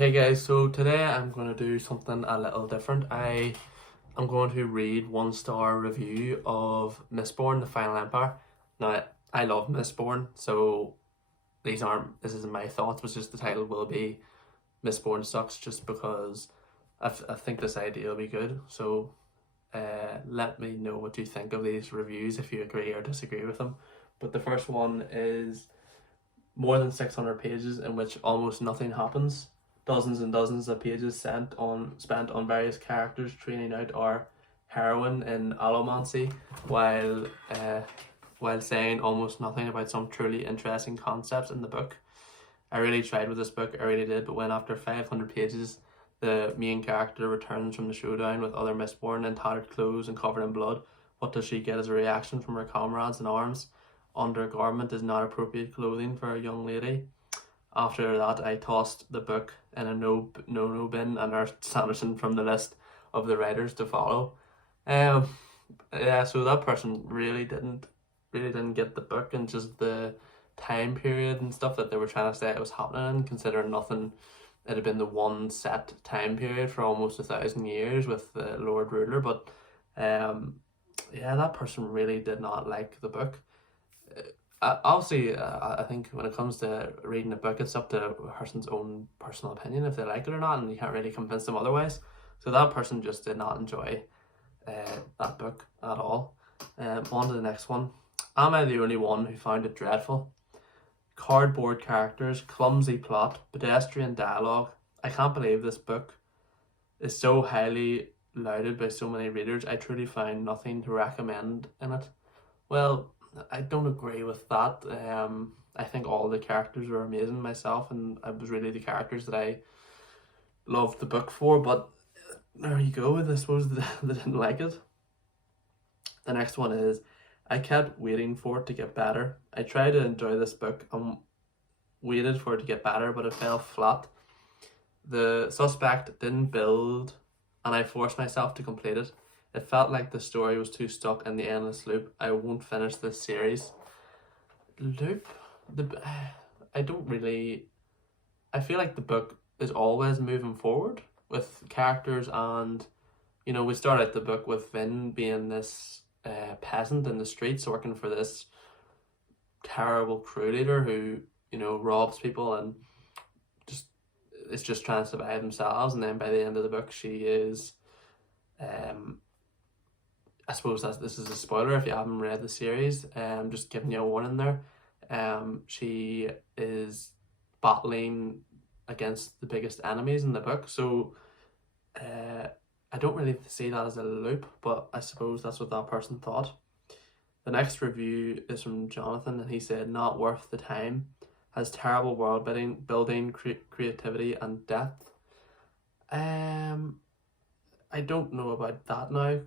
Hey guys, so today I'm going to do something a little different. I'm going to read 1-star review of Mistborn, The Final Empire. Now, I love Mistborn, so this isn't my thoughts, but just the title will be Mistborn Sucks, just because I think this idea will be good. So let me know what you think of these reviews, if you agree or disagree with them. But the first one is more than 600 pages in which almost nothing happens. Dozens and dozens of pages spent on various characters training out our heroine in allomancy, while saying almost nothing about some truly interesting concepts in the book. I really tried with this book, I really did, but when after 500 pages the main character returns from the showdown with other Mistborn in tattered clothes and covered in blood, what does she get as a reaction from her comrades in arms? Undergarment is not appropriate clothing for a young lady. After that, I tossed the book in a no bin and asked Sanderson from the list of the writers to follow. Yeah, so that person really didn't get the book and just the time period and stuff that they were trying to say it was happening in, considering nothing. It had been the one set time period for almost 1,000 years with the Lord Ruler, but yeah, that person really did not like the book. Obviously, I think when it comes to reading a book, it's up to a person's own personal opinion if they like it or not, and you can't really convince them otherwise. So that person just did not enjoy that book at all. On to the next one. Am I the only one who found it dreadful? Cardboard characters, clumsy plot, pedestrian dialogue. I can't believe this book is so highly lauded by so many readers. I truly find nothing to recommend in it. Well, I don't agree with that. I think all the characters were amazing myself, and it was really the characters that I loved the book for. But there you go. I suppose they didn't like it. The next one is, I kept waiting for it to get better. I tried to enjoy this book and waited for it to get better, but it fell flat. The suspect didn't build, and I forced myself to complete it. It felt like the story was too stuck in the endless loop. I won't finish this series. Loop? I don't really... I feel like the book is always moving forward with characters, and, we start out the book with Vin being this peasant in the streets working for this terrible crew leader who, robs people and is just trying to survive themselves, and then by the end of the book she is... I suppose this is a spoiler if you haven't read the series. Just giving you a warning there. She is battling against the biggest enemies in the book, so I don't really see that as a loop, but I suppose that's what that person thought. The next review is from Jonathan, and he said, not worth the time. Has terrible world building, creativity, and depth. I don't know about that now.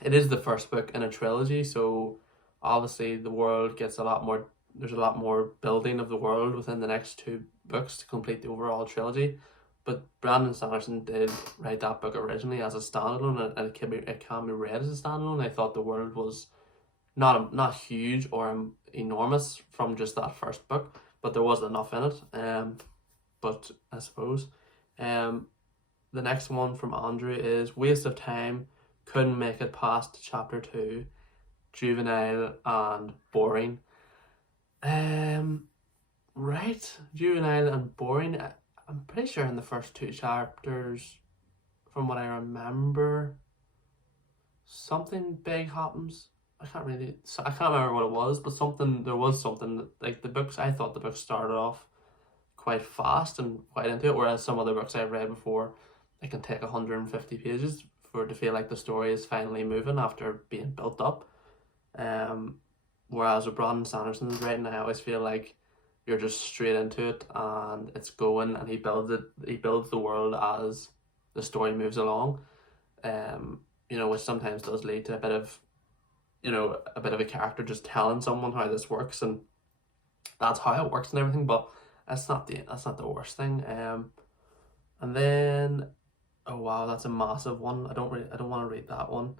It is the first book in a trilogy, so obviously the world gets a lot more, there's a lot more building of the world within the next two books to complete the overall trilogy. But Brandon Sanderson did write that book originally as a standalone, and it can be read as a standalone. I thought the world was not huge or enormous from just that first book, but there was enough in it. But I suppose the next one from Andrew is waste of time, couldn't make it past chapter 2, juvenile and boring. Right, juvenile and boring. I'm pretty sure in the first 2 chapters, from what I remember, something big happens. I can't remember what it was, but there was something that, like, I thought the book started off quite fast and quite into it, whereas some other books I've read before, it can take 150 pages for it to feel like the story is finally moving after being built up. Whereas with Brandon Sanderson's writing, I always feel like you're just straight into it and it's going, and he builds the world as the story moves along. Which sometimes does lead to a bit of a character just telling someone how this works, and that's how it works and everything, but that's not the worst thing. And then, oh wow, that's a massive one. I don't want to read that one.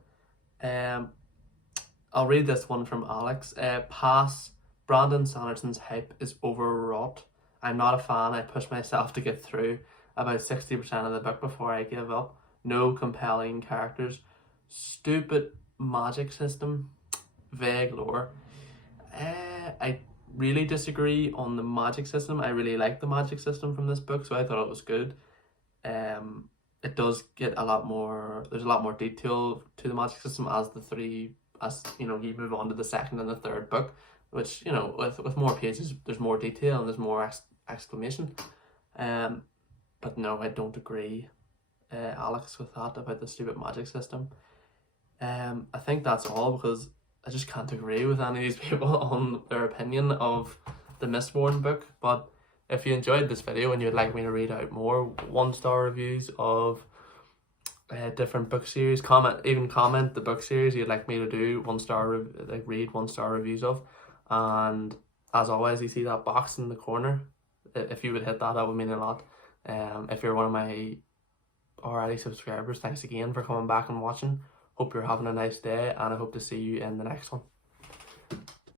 I'll read this one from Alex. Pass. Brandon Sanderson's hype is overwrought I'm not a fan. I pushed myself to get through about 60% of the book before I gave up. No compelling characters, stupid magic system, vague lore. I really disagree on the magic system. I really like the magic system from this book, so I thought it was good. It does get a lot more, there's a lot more detail to the magic system as you know, you move on to the second and the third book, which, you know, with more pages, there's more detail and there's more exclamation. But no, I don't agree, Alex, with that about the stupid magic system. I think that's all, because I just can't agree with any of these people on their opinion of the Mistborn book. But if you enjoyed this video and you'd like me to read out more 1-star reviews of different book series, comment the book series you'd like me to do read 1-star reviews of. And as always, you see that box in the corner. If you would hit that, that would mean a lot. If you're one of my already subscribers, thanks again for coming back and watching. Hope you're having a nice day, and I hope to see you in the next one.